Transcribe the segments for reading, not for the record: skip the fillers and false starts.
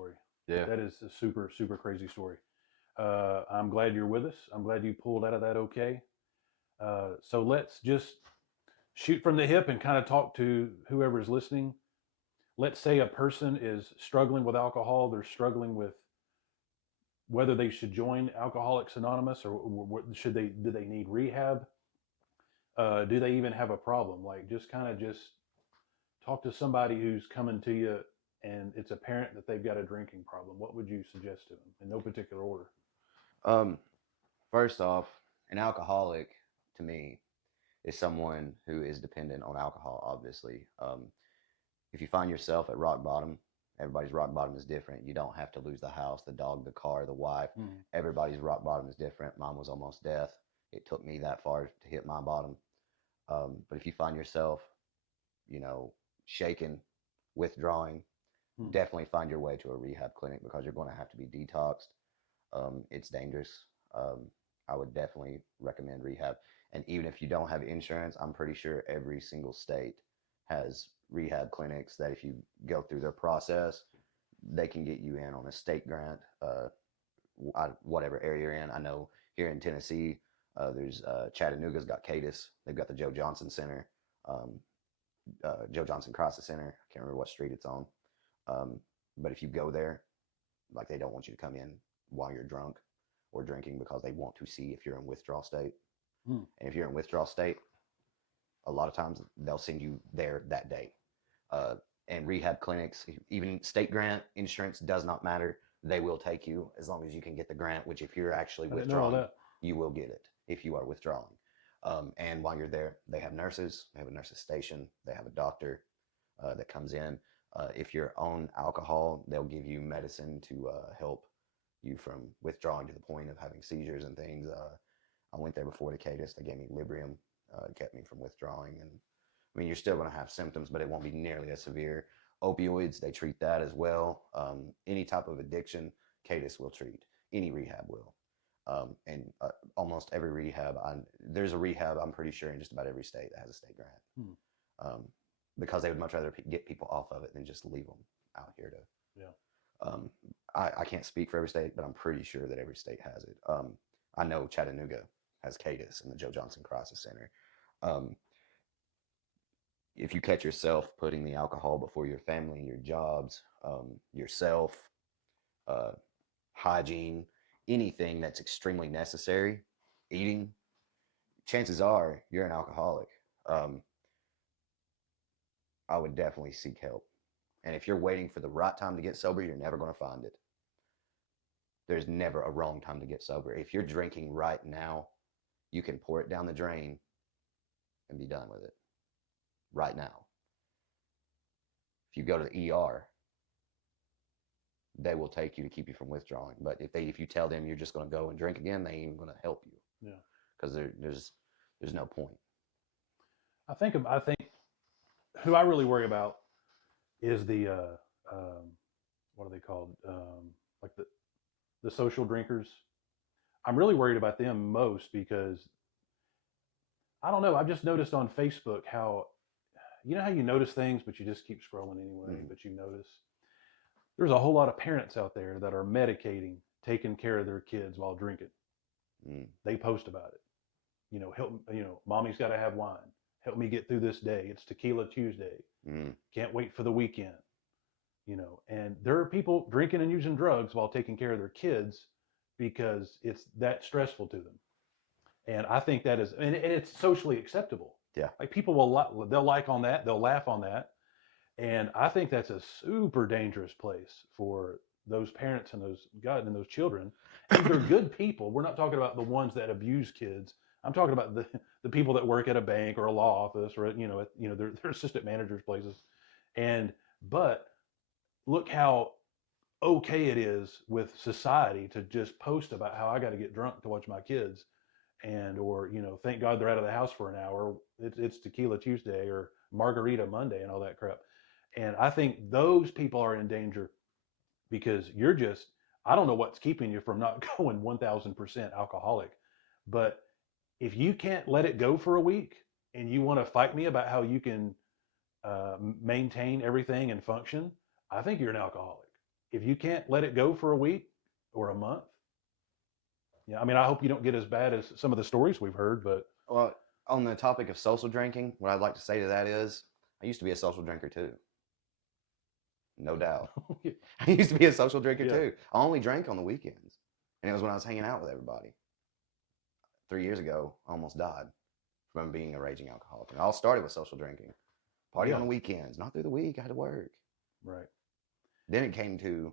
story. Yeah. That is a super, super crazy story. I'm glad you're with us. I'm glad you pulled out of that okay. So let's just shoot from the hip and kind of talk to whoever's listening. Let's say a person is struggling with alcohol, they're struggling with whether they should join Alcoholics Anonymous or should they do they need rehab? Do they even have a problem? Like just kind of just talk to somebody who's coming to you and it's apparent that they've got a drinking problem. What would you suggest to them in no particular order? Um, First off, an alcoholic to me is someone who is dependent on alcohol, obviously. If you find yourself at rock bottom, everybody's rock bottom is different. You don't have to lose the house, the dog, the car, the wife. Mm. Everybody's rock bottom is different. Mine was almost death. It took me that far to hit my bottom. But if you find yourself, you know, shaken, withdrawing, Mm. definitely find your way to a rehab clinic because you're going to have to be detoxed. It's dangerous. Um, I would definitely recommend rehab. And even if you don't have insurance, I'm pretty sure every single state has rehab clinics that if you go through their process, they can get you in on a state grant, whatever area you're in. I know here in Tennessee, there's Chattanooga's got CADIS. They've got the Joe Johnson Center, um, Joe Johnson Crisis Center. I can't remember what street it's on. Um, but if you go there, like they don't want you to come in while you're drunk or drinking because they want to see if you're in withdrawal state. Mm. And if you're in withdrawal state, a lot of times they'll send you there that day. Uh, and rehab clinics, even state grant insurance does not matter. They will take you as long as you can get the grant, which if you're actually I didn't know all withdrawing, that. you will get it if you are withdrawing. And while you're there, they have nurses, they have a nurse's station, they have a doctor that comes in. If you're on alcohol, they'll give you medicine to help you from withdrawing to the point of having seizures and things. I went there before the CADIS. They gave me Librium, kept me from withdrawing. And I mean, you're still going to have symptoms, but it won't be nearly as severe. Opioids, they treat that as well. Any type of addiction, CADIS will treat. Any rehab will. And almost every rehab, there's a rehab, I'm pretty sure, in just about every state that has a state grant. Mm. Um, because they would much rather get people off of it than just leave them out here to. Yeah. Um, I can't speak for every state, but I'm pretty sure that every state has it. I know Chattanooga has CADIS and the Joe Johnson Crisis Center. Um, if you catch yourself putting the alcohol before your family, your jobs, yourself, uh, hygiene, anything that's extremely necessary, eating, chances are you're an alcoholic. Um, I would definitely seek help. And if you're waiting for the right time to get sober, you're never going to find it. There's never a wrong time to get sober. If you're drinking right now, you can pour it down the drain and be done with it right now. If you go to the ER, they will take you to keep you from withdrawing. But if you tell them you're just going to go and drink again, they ain't even going to help you Yeah. because there's no point. I think who I really worry about is the what are they called? Like the social drinkers. I'm really worried about them most because I don't know. I've just noticed on Facebook how you know how you notice things, but you just keep scrolling anyway. Mm-hmm. But you notice there's a whole lot of parents out there that are medicating, taking care of their kids while drinking. Mm. They post about it. Help. Mommy's got to have wine. Help me get through this day. It's Tequila Tuesday. Mm. Can't wait for the weekend. And there are people drinking and using drugs while taking care of their kids because it's that stressful to them. And I think that is, and it's socially acceptable. Yeah. Like people they'll like on that, they'll laugh on that. And I think that's a super dangerous place for those parents and those children. And they're good people. We're not talking about the ones that abuse kids. I'm talking about the people that work at a bank or a law office or their assistant managers places. But look how okay it is with society to just post about how I got to get drunk to watch my kids or thank God they're out of the house for an hour. It's Tequila Tuesday or Margarita Monday and all that crap. And I think those people are in danger because I don't know what's keeping you from not going 1000% alcoholic. But if you can't let it go for a week and you want to fight me about how you can maintain everything and function, I think you're an alcoholic. if you can't let it go for a week or a month, yeah, I mean, I hope you don't get as bad as some of the stories we've heard, but Well, on the topic of social drinking, what I'd like to say to that is, I used to be a social drinker too, no doubt. I used to be a social drinker yeah, too. I only drank on the weekends, and it was when I was hanging out with everybody. 3 years ago, I almost died from being a raging alcoholic. And it all started with social drinking. Party on yeah, the weekends, not through the week. I had to work. right, Then it came to,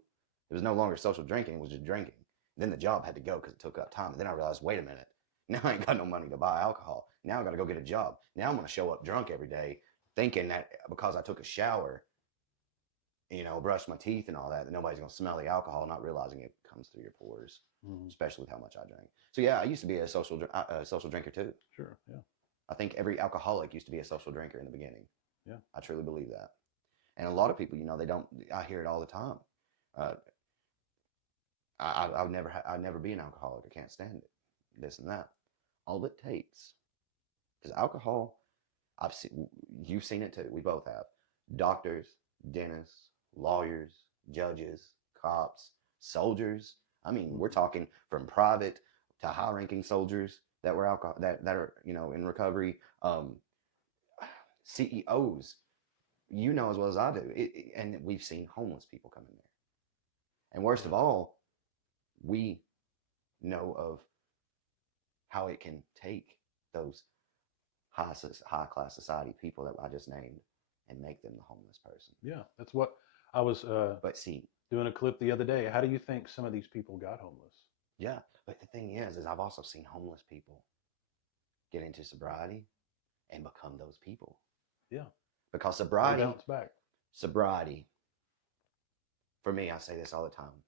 it was no longer social drinking, it was just drinking. Then the job had to go because it took up time. And then I realized, wait a minute, now I ain't got no money to buy alcohol. Now I got to go get a job. Now I'm going to show up drunk every day, thinking that because I took a shower, brushed my teeth and all that, that nobody's going to smell the alcohol, not realizing it comes through your pores, mm-hmm. especially with how much I drank. So yeah, I used to be a social drinker too. Sure, yeah, I think every alcoholic used to be a social drinker in the beginning. yeah, I truly believe that. And a lot of people, they don't. I hear it all the time. Uh, I'll never be an alcoholic. I can't stand it. This and that. All it takes, because alcohol, you've seen it too. We both have. Doctors, dentists, lawyers, judges, cops, soldiers. I mean, we're talking from private to high-ranking soldiers that were alcohol that are in recovery. CEOs, as well as I do, and we've seen homeless people come in there. And worst yeah, of all, we know of how it can take those high class society people that I just named and make them the homeless person. yeah. That's what I was But see, doing a clip the other day. How do you think some of these people got homeless? yeah, but the thing is I've also seen homeless people get into sobriety and become those people. Yeah, Because they bounce back. sobriety, for me, I say this all the time.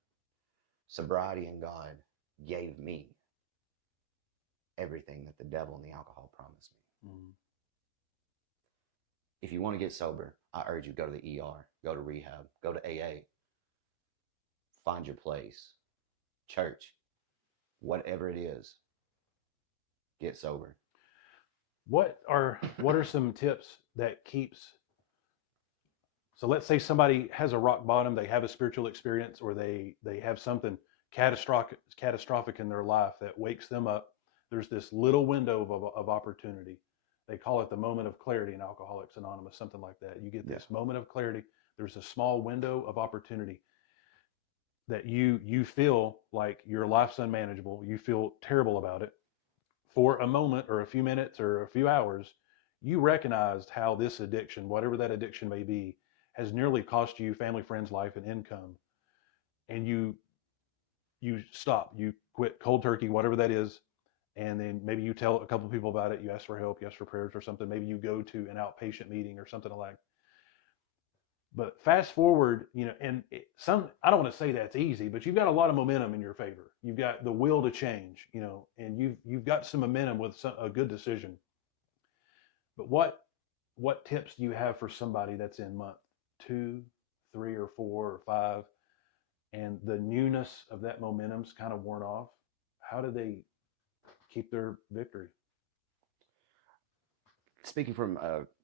Sobriety and God gave me everything that the devil and the alcohol promised me. Mm-hmm. If you want to get sober, I urge you go to the ER, go to rehab, go to AA, find your place, church, whatever it is, get sober. What are some tips that keeps, so let's say somebody has a rock bottom, they have a spiritual experience, or they have something catastrophic in their life that wakes them up. There's this little window of opportunity. They call it the moment of clarity in Alcoholics Anonymous, something like that. You get Yeah. this moment of clarity. There's a small window of opportunity that you feel like your life's unmanageable. You feel terrible about it for a moment or a few minutes or a few hours. You recognized how this addiction, whatever that addiction may be, has nearly cost you family, friends, life, and income. And you stop, you quit cold turkey, whatever that is. And then maybe you tell a couple of people about it. You ask for help, you ask for prayers or something. Maybe you go to an outpatient meeting or something like. But fast forward, and I don't want to say that's easy, but you've got a lot of momentum in your favor. You've got the will to change, and you've got some momentum with a good decision. But what tips do you have for somebody that's in month 2, 3, or 4 or 5, and the newness of that momentum's kind of worn off? How do they keep their victory? Speaking from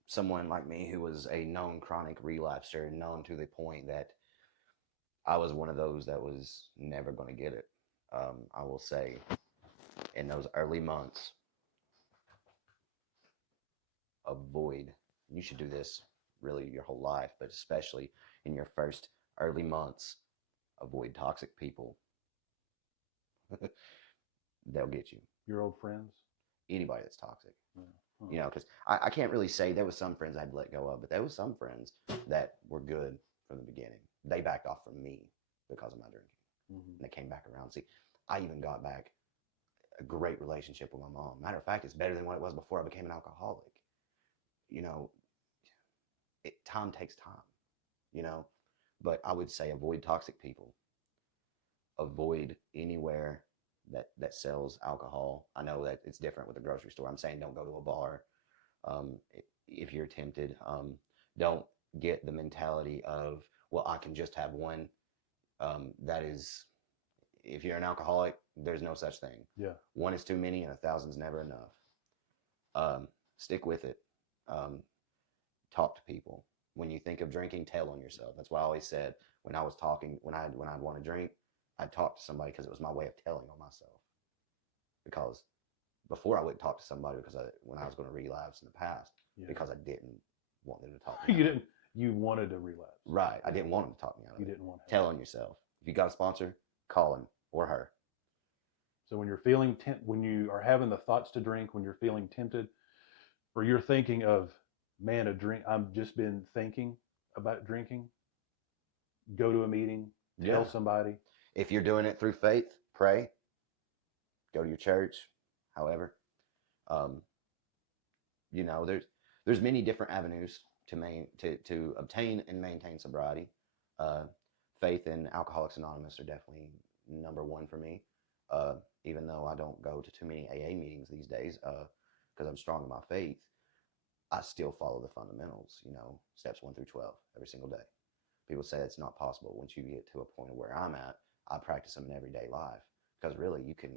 someone like me who was a known chronic relapser, known to the point that I was one of those that was never going to get it. I will say, in those early months, avoid. You should do this really your whole life, but especially in your first early months, avoid toxic people. They'll get you. Your old friends? Anybody that's toxic. Yeah. Huh. Because I can't really say there was some friends I had to let go of, but there was some friends that were good from the beginning. They backed off from me because of my drinking. Mm-hmm. And they came back around. See, I even got back a great relationship with my mom. Matter of fact, it's better than what it was before I became an alcoholic. Time takes time, but I would say avoid toxic people. Avoid anywhere that sells alcohol. I know that it's different with the grocery store. I'm saying don't go to a bar. If you're tempted, don't get the mentality of, well, I can just have one. That is, if you're an alcoholic, there's no such thing. Yeah. One is too many and 1,000's never enough. Stick with it. Talk to people. When you think of drinking, tell on yourself. That's why I always said, when I was talking, when I'd want to drink, I'd talk to somebody because it was my way of telling on myself. Because before I wouldn't talk to somebody when I was going to relapse in the past, Yeah. because I didn't want them to talk me You out of it. didn't. You wanted to relapse. Right. I didn't want them to talk me out of You it. didn't want to. Tell on yourself. If you got a sponsor, call him or her. So when you're feeling when you are having the thoughts to drink, when you're feeling tempted, or you're thinking of, man, a drink, I've just been thinking about drinking, go to a meeting, tell somebody. If you're doing it through faith, pray. Go to your church, however. You know, there's many different avenues to obtain and maintain sobriety. Faith and Alcoholics Anonymous are definitely number one for me. Even though I don't go to too many AA meetings these days, because I'm strong in my faith, I still follow the fundamentals. You know, steps 1 through 12 every single day. People say it's not possible. Once you get to a point of where I'm at, I practice them in everyday life, because really you can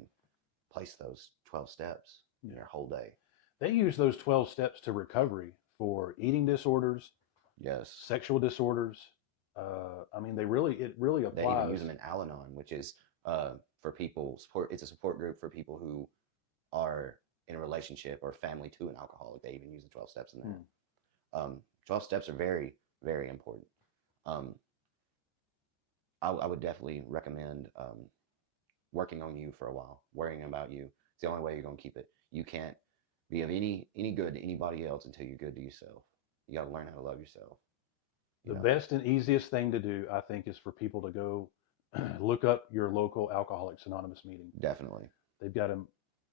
place those 12 steps in your whole day. They use those 12 steps to recovery for eating disorders, Yes, sexual disorders. I mean, it really applies. They even use them in Al-Anon, which is for people support. It's a support group for people who are in a relationship or family to an alcoholic. They even use the 12 steps in there. 12 steps are very, very important. I would definitely recommend working on you for a while, worrying about you. It's the only way you're going to keep it. You can't be of any good to anybody else until you're good to yourself. You got to learn how to love yourself. The best and easiest thing to do, I think, is for people to go look up your local Alcoholics Anonymous meeting. Definitely. They've got them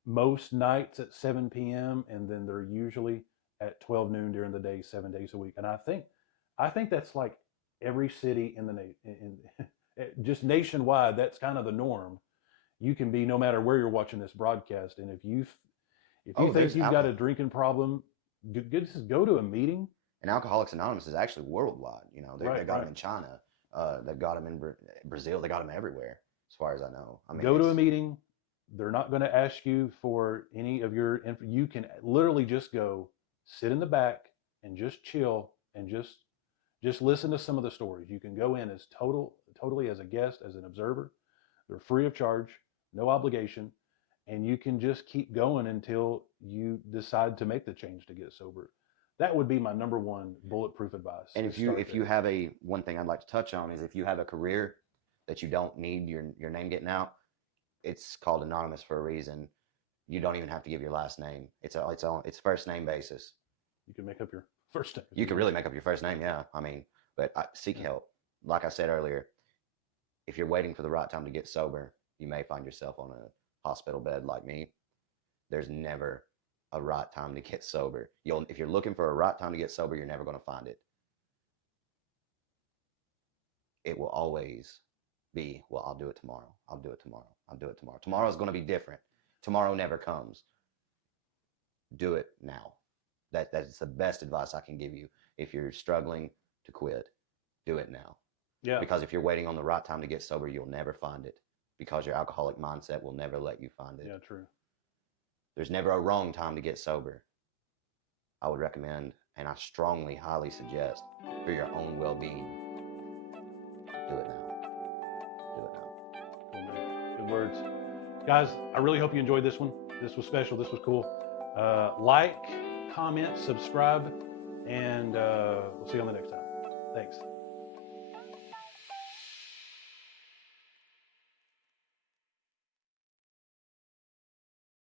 most nights at 7 p.m. and then they're usually at 12 noon during the day, 7 days a week. And I think that's like every city in just nationwide. That's kind of the norm. You can be, no matter where you're watching this broadcast, and if you think you've got a drinking problem, just go to a meeting. And Alcoholics Anonymous is actually worldwide. You know, they got them in China. They've got them in Brazil. They got them everywhere, as far as I know. I mean, go to a meeting. They're not going to ask you for any of your info. You can literally just go sit in the back and just chill and just listen to some of the stories. You can go in as totally as a guest, as an observer. They're free of charge, no obligation, and you can just keep going until you decide to make the change to get sober. That would be my number one bulletproof advice. And if you have one thing I'd like to touch on is, if you have a career that you don't need your name getting out, it's called anonymous for a reason. You don't even have to give your last name. It's first name basis. You can make up your first name. You can really make up your first name, yeah. I mean, but seek help. Like I said earlier, if you're waiting for the right time to get sober, you may find yourself on a hospital bed like me. There's never a right time to get sober. If you're looking for a right time to get sober, you're never going to find it. It will always be, well, I'll do it tomorrow. I'll do it tomorrow. I'll do it tomorrow. Tomorrow's going to be different. Tomorrow never comes. Do it now. That's the best advice I can give you. If you're struggling to quit, do it now. Yeah. Because if you're waiting on the right time to get sober, you'll never find it. Because your alcoholic mindset will never let you find it. Yeah, true. There's never a wrong time to get sober. I would recommend, and I strongly, highly suggest, for your own well-being, do it now. Do it now. Cool, man. Good words. Guys, I really hope you enjoyed this one. This was special. This was cool. Like, comment, subscribe, and we'll see you on the next time. Thanks.